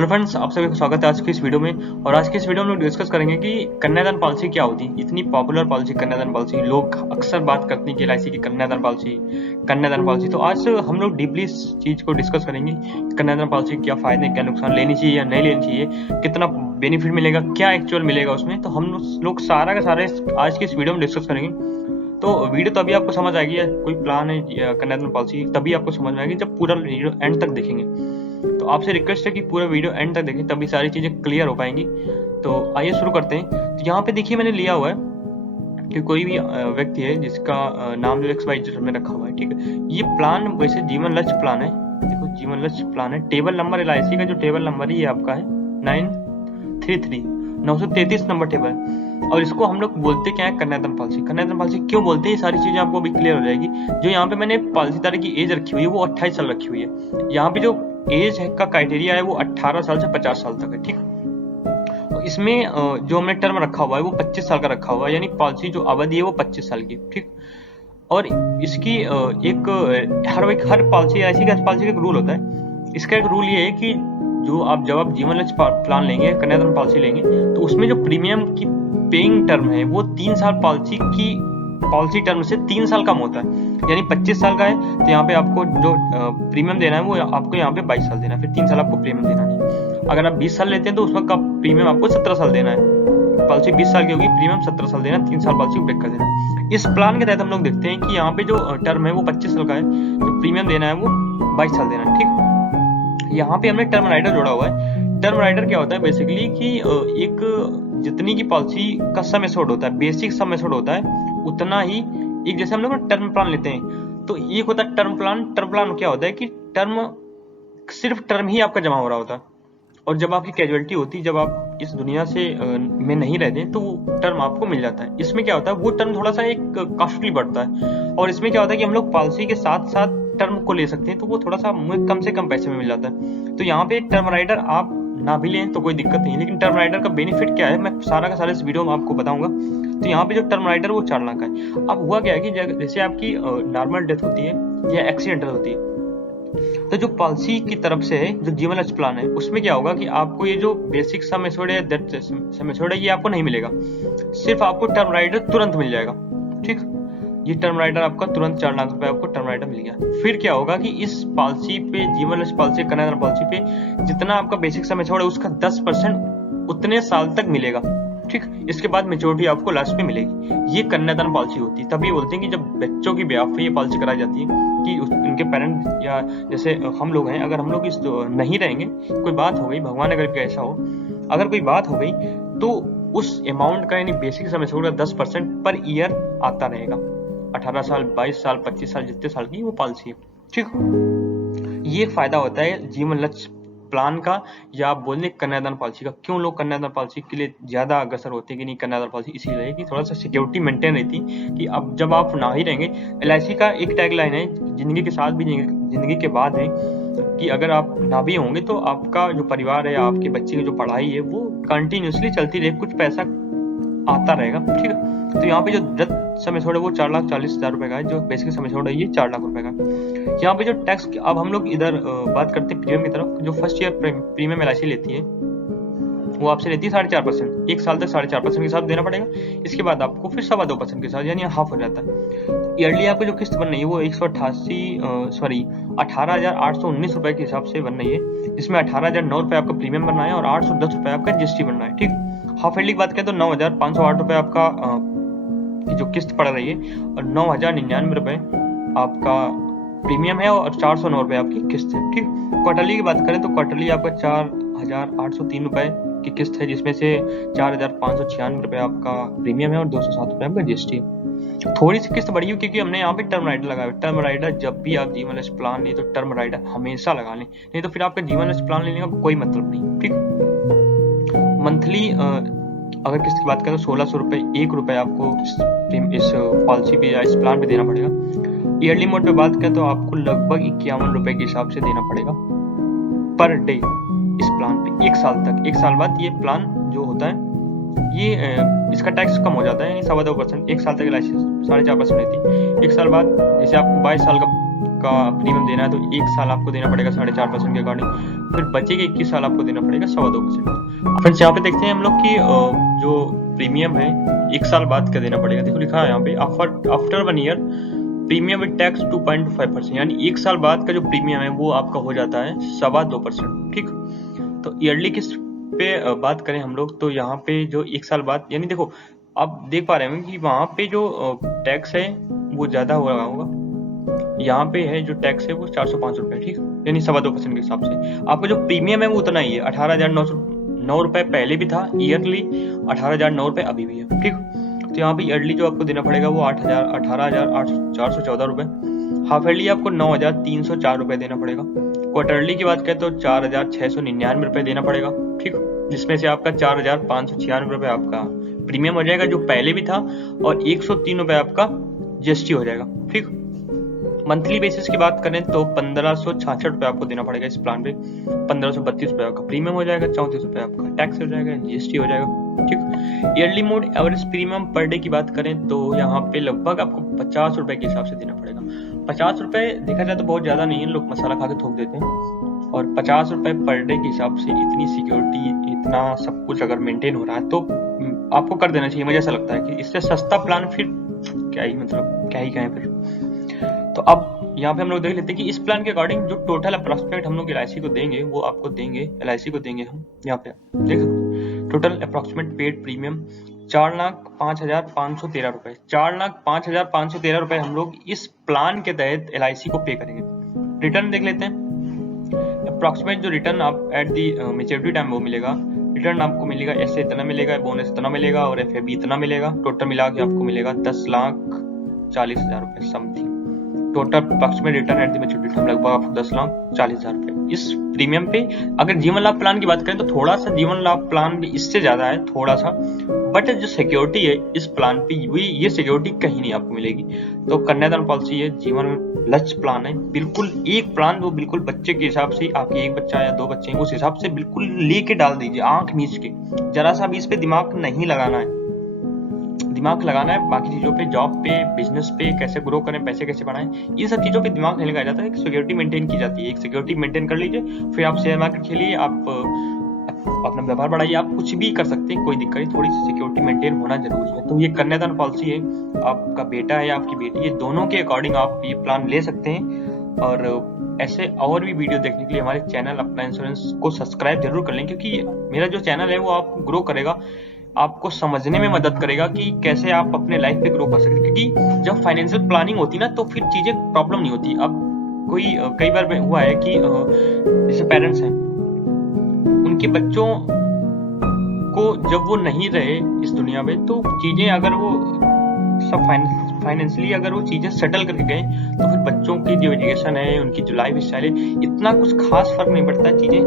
Hello friends, आप सभी का स्वागत है आज की इस वीडियो में। और आज की इस वीडियो में हम लोग डिस्कस करेंगे कि कन्यादान पॉलिसी क्या होती है। इतनी पॉपुलर पॉलिसी कन्यादान पॉलिसी, लोग अक्सर बात करते हैं कि एलआईसी की कन्यादान पॉलिसी, कन्यादान पॉलिसी। तो आज हम लोग डीपली इस चीज को डिस्कस करेंगे, कन्यादान पॉलिसी क्या फायदे, क्या नुकसान, लेनी चाहिए या नहीं लेनी चाहिए, कितना बेनिफिट मिलेगा, क्या एक्चुअल मिलेगा उसमें। तो हम लोग सारा का सारा आज की इस वीडियो में डिस्कस करेंगे। तो वीडियो तभी आपको समझ आएगी, या कोई प्लान है या कन्यादान पॉलिसी, तभी आपको समझ में आएगी जब पूरा वीडियो एंड तक देखेंगे। तो आपसे रिक्वेस्ट है कि पूरा वीडियो एंड तक देखें, तभी सारी चीजें क्लियर हो पाएंगी। तो आइए शुरू करते हैं। तो यहाँ पे देखिए, मैंने लिया हुआ है कि कोई भी व्यक्ति है जिसका नाम जो XYZ में रखा हुआ है, ठीक है। ये प्लान वैसे जीवन लक्ष्य प्लान है। देखो, जीवन लक्ष्य प्लान है। टेबल नंबर LIC का जो टेबल नंबर है ये आपका है 933 नंबर टेबल। और इसको हम लोग बोलते क्या है, कन्यादान पॉलिसी। कन्यादान पॉलिसी क्यों बोलते हैं, ये सारी चीजें आपको अभी क्लियर हो जाएगी। जो यहाँ पे मैंने पॉलिसीदार की एज रखी हुई है वो 28 साल रखी हुई है। यहाँ पे जो एज का क्राइटेरिया है वो 18 साल से 50 साल तक है, ठीक। तो इसमें जो हमने टर्म रखा हुआ है वो 25 साल का रखा हुआ है, यानी पॉलिसी जो अवधि है वो 25 साल की, ठीक। और इसकी हर पॉलिसी, ऐसी पॉलिसी का एक रूल होता है। इसका एक रूल ये है कि जब आप जीवन लक्ष्य प्लान लेंगे, कन्यादान पॉलिसी लेंगे, तो उसमें जो प्रीमियम की पेइंग टर्म है वो 3 साल पॉलिसी टर्म से 3 साल कम होता है। यानी 25 साल का है तो यहाँ पे आपको जो प्रीमियम देना है वो आपको यहाँ पे 22 साल देना है, फिर 3 साल आपको प्रीमियम देना नहीं। अगर आप 20 साल लेते हैं तो उस वक्त का प्रीमियम आपको 17 साल देना है। पॉलिसी 20 साल की होगी, प्रीमियम 17 साल देना, 3 साल पॉलिसी ब्रेक कर देना। इस प्लान के तहत हम लोग देखते हैं कि यहाँ पे जो टर्म है वो 25 साल का है, जो प्रीमियम देना है वो 22 साल देना है, ठीक। यहाँ पे हमने टर्म राइडर जोड़ा हुआ है। टर्म राइडर क्या होता है बेसिकली कि एक जितनी की पॉलिसी का सम एश्योर्ड होता है, बेसिक सम एश्योर्ड होता है, उतना ही एक जैसे हम लोग टर्म प्लान लेते हैं तो एक होता है टर्म प्लान। टर्म प्लान क्या होता है कि सिर्फ टर्म ही आपका जमा हो रहा होता है, और जब आपकी कैजुअलिटी होती है, जब आप इस दुनिया से में नहीं रहते तो वो टर्म आपको मिल जाता है। इसमें क्या होता है, वो टर्म थोड़ा सा एक कॉस्टली बढ़ता है, और इसमें क्या होता है कि हम लोग पॉलिसी के साथ साथ टर्म को ले सकते हैं, तो वो थोड़ा सा कम से कम पैसे में मिल जाता है। तो यहाँ पे टर्म राइडर आप ना भी लें तो कोई दिक्कत नहीं, लेकिन टर्म राइडर का बेनिफिट क्या है मैं सारा का सारा इस वीडियो में आपको बताऊंगा। तो यहाँ पे जो टर्म राइडर वो 4 लाख का है। अब हुआ क्या है कि जैसे आपकी नॉर्मल डेथ होती है या एक्सीडेंटल होती है, तो जो पॉलिसी की तरफ से है, जो जीवन लक्ष्य प्लान है, उसमें क्या होगा कि आपको ये जो बेसिक सम एश्योर्ड है, डेथ सम एश्योर्ड है, ये आपको नहीं मिलेगा। सिर्फ आपको टर्म राइडर तुरंत मिल जाएगा, ठीक। ये टर्म राइडर आपका तुरंत 4 लाख रुपए आपको टर्म राइडर मिल गया। फिर क्या होगा कि इस पॉलिसी पे, जीवन लक्ष्य पॉलिसी, कन्यादान पॉलिसी पे जितना आपका बेसिक सम एश्योर्ड है उसका 10% उतने साल तक मिलेगा, ठीक। इसके बाद मेच्योरिटी आपको लास्ट पे मिलेगी। ये कन्यादान पॉलिसी होती है। तभी बोलते हैं कि जब बच्चों की ब्याह पे ये पॉलिसी कराई जाती है कि उनके पेरेंट, या जैसे हम लोग हैं, अगर हम लोग इस नहीं रहेंगे, कोई बात हो गई, भगवान अगर ऐसा हो, अगर कोई बात हो गई, तो उस अमाउंट का यानी बेसिक सम एश्योर्ड का 10% पर ईयर आता रहेगा। 18 साल, 22 साल, 25 साल, जितने साल की वो पॉलिसी है, ठीक। ये फायदा होता है जीवन लक्ष्य प्लान का, या आप बोल दें कन्यादान पॉलिसी का। क्यों लोग कन्यादान पॉलिसी के लिए ज्यादा अग्रसर होते हैं कि नहीं, कन्यादान पॉलिसी इसीलिए कि थोड़ा सा सिक्योरिटी मेंटेन रहती कि अब जब आप ना ही रहेंगे। LIC का एक टैगलाइन है, जिंदगी के साथ भी जिंदगी के बाद है, कि अगर आप ना भी होंगे तो आपका जो परिवार है, आपके बच्चे की जो पढ़ाई है वो कंटिन्यूसली चलती रहे, कुछ पैसा आता रहेगा, ठीक है। तो यहाँ पे जो डेथ सम एश्योर्ड है वो 4,40,000 रुपए का है, जो बेसिक सम एश्योर्ड है ये 4 लाख रुपए का। यहाँ पे जो टैक्स, अब हम लोग इधर बात करते हैं प्रीमियम की तरफ। जो फर्स्ट ईयर प्रीमियम LIC लेती है वो आपसे लेती है 4.5%। 1 साल तक 4.5% के साथ देना पड़ेगा। इसके बाद आपको फिर 2.25% के साथ, यानी हाफ हो जाता है। ईयरली आपको जो किस्त बन रही है वो 18,819 रुपए के हिसाब से बन रही है, जिसमें 18,009 रुपए आपका प्रीमियम बनना है और 810 रुपए आपका GST बनना है, ठीक। हाफ ईयरली की बात करें तो 9,508 रुपए आपका जो किस्त पड़ रही है, और 9,099 रुपए आपका प्रीमियम है, और 409 रुपए आपकी किस्त है, ठीक। क्वार्टरली की बात करें तो क्वार्टरली आपका 4,803 रुपए की किस्त है, जिसमें से 4,596 रुपए आपका प्रीमियम है और 207 रुपए आपका GST है। थोड़ी सी किस्त बढ़ी हुई क्योंकि हमने यहाँ पे टर्म राइडर लगाया। टर्म राइडर जब भी आप जीवन लक्ष्य प्लान लें तो टर्म राइडर हमेशा लगा लें, नहीं तो फिर आपका जीवन लक्ष्य प्लान लेने का कोई मतलब नहीं, ठीक। मंथली अगर किस्त की बात करें तो 1,600 रुपए, 1 रुपए आपको इस पॉलिसी पे या इस प्लान पे देना पड़ेगा। ईयरली मोड पे बात करें तो आपको लगभग 51 रुपए के हिसाब से देना पड़ेगा पर डे इस प्लान पे 1 साल तक। 1 साल बाद ये प्लान जो होता है ये इसका टैक्स कम हो जाता है, 2.25%। 1 साल तक LIC 4.5% रहती है। 1 साल बाद जैसे आपको 22 साल का का प्रीमियम देना है तो 1 साल आपको देना पड़ेगा 4.5% के अकॉर्डिंग, फिर बचेगा 21 साल आपको देना पड़ेगा 2.25%। फ्रेंड्स यहाँ पे देखते हैं हम लोग कि जो प्रीमियम है 1 साल बाद क्या देना पड़ेगा। देखो लिखा है यहाँ पे after 1 year premium with tax 2.5%, यानी 1 साल बाद का जो प्रीमियम है वो आपका हो जाता है 2.25%। ठीक, तो ईयरली किस्त पे बात करें हम लोग तो यहाँ पे जो 1 साल बाद, यानी देखो आप देख पा रहे हैं कि वहां पे जो टैक्स है वो ज्यादा हो रहा होगा, यहाँ पे है जो टैक्स है वो 405 रुपए, ठीक, यानी 2.25% के हिसाब से आपका जो प्रीमियम है वो उतना ही है, 18,909 रुपए पहले भी था ईयरली, 18,009 रुपए अभी भी है। ठीक, तो यहाँ पे ईयरली जो आपको देना पड़ेगा वो 18,414 रुपए, हाफ ईयरली आपको 9,304 रुपए देना पड़ेगा, क्वार्टरली की बात करें तो 4,699 रुपए देना पड़ेगा। ठीक, जिसमें से आपका 4,596 रुपए आपका प्रीमियम हो जाएगा जो पहले भी था, और 103 रुपए आपका जीएसटी हो जाएगा। ठीक, मंथली बेसिस की बात करें तो 1,566 रुपए आपको देना पड़ेगा इस प्लान पे, 1,532 रुपए आपका प्रीमियम हो जाएगा, 34 रुपए आपका टैक्स हो जाएगा, जीएसटी हो जाएगा। ठीक, yearly mode average premium per day की बात करें तो यहाँ पे लगभग आपको 50 रुपए के हिसाब से देना पड़ेगा। 50 रुपए देखा जाए तो बहुत ज्यादा नहीं है, लोग मसाला खा के थोक देते हैं, और 50 रुपए पर डे के हिसाब से इतनी सिक्योरिटी, इतना सब कुछ अगर मेंटेन हो रहा है तो आपको कर देना चाहिए। मुझे ऐसा लगता है कि इससे सस्ता प्लान फिर क्या ही, मतलब क्या ही कहें फिर। तो अब यहाँ पे हम लोग देख लेते हैं कि इस प्लान के अकॉर्डिंग जो टोटल अप्रॉक्सीमेट हम लोग एलआईसी को देंगे वो आपको देंगे, एलआईसी को देंगे हम यहाँ पे देख सकते टोटल अप्रॉक्सीमेट पेड प्रीमियम 4,05,513 रुपए, 4,05,513 रुपए हम लोग इस प्लान के तहत एलआईसी को पे करेंगे। रिटर्न देख लेते हैं, अप्रॉक्सीमेट जो रिटर्न आप एट दी मैच्योरिटी टाइम वो मिलेगा, रिटर्न आपको मिलेगा ऐसे इतना मिलेगा, बोनस इतना मिलेगा और एफएबी इतना मिलेगा, टोटल मिला के आपको मिलेगा 10,40,000 रुपए something. Total approximate return at the maturity time लगभग आपको 10,40,000 रुपए इस प्रीमियम पे। अगर जीवन लाभ प्लान की बात करें तो थोड़ा सा जीवन लाभ प्लान भी इससे ज्यादा है थोड़ा सा, बट जो सिक्योरिटी है इस प्लान पे ये सिक्योरिटी कहीं नहीं आपको मिलेगी। तो कन्यादान पॉलिसी है, जीवन लक्ष्य प्लान है, बिल्कुल एक प्लान वो बिल्कुल बच्चे के हिसाब से, आपके एक बच्चा या 2 बच्चे हैं उस हिसाब से बिल्कुल लेके डाल दीजिए, आंख मीच के, जरा सा भी इस पे दिमाग नहीं लगाना है, दिमाग लगाना है बाकी चीजों पे, जॉब पे, बिजनेस पे, कैसे ग्रो करें, पैसे कैसे बढ़ाएं, ये सब चीजों पे दिमाग नहीं लगाया जाता है, एक सिक्योरिटी मेंटेन की जाती है, एक सिक्योरिटी मेंटेन कर लीजिए, फिर आप शेयर मार्केट खेलिए, आप अपना व्यापार बढ़ाइए, आप कुछ भी कर सकते हैं, कोई दिक्कत नहीं, थोड़ी सी सिक्योरिटी मेंटेन होना जरूरी है। तो ये कन्यादान पॉलिसी है, आपका बेटा है या आपकी बेटी है, दोनों के अकॉर्डिंग आप ये प्लान ले सकते हैं। और ऐसे और भी वीडियो देखने के लिए हमारे चैनल अपना इंश्योरेंस को सब्सक्राइब जरूर कर लें, क्योंकि मेरा जो चैनल है वो आपको ग्रो करेगा, आपको समझने में मदद करेगा कि कैसे आप अपने लाइफ पे ग्रो कर सकते हैं। क्योंकि जब फाइनेंशियल प्लानिंग होती है ना तो फिर चीजें प्रॉब्लम नहीं होती। अब कई बार हुआ है कि जैसे पेरेंट्स हैं, उनके बच्चों को जब वो नहीं रहे इस दुनिया में तो चीजें अगर वो सब फाइनेंशियली अगर वो चीजें सेटल करके गए तो फिर बच्चों की जो एजुकेशन है, उनकी जो लाइफ स्टाइल है, इतना कुछ खास फर्क नहीं पड़ता, चीजें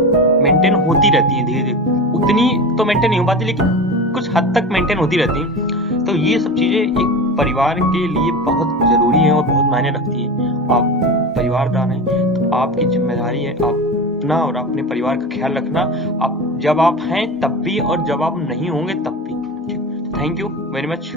मेंटेन होती रहती हैं धीरे धीरे, उतनी तो मेंटेन नहीं हो पाती लेकिन कुछ हद तक मेंटेन होती रहती है। तो ये सब चीजें एक परिवार के लिए बहुत जरूरी है और बहुत मायने रखती है। आप परिवारदार हैं तो आपकी जिम्मेदारी है आप अपना और अपने परिवार का ख्याल रखना, आप जब आप हैं तब भी और जब आप नहीं होंगे तब भी। Thank you very much.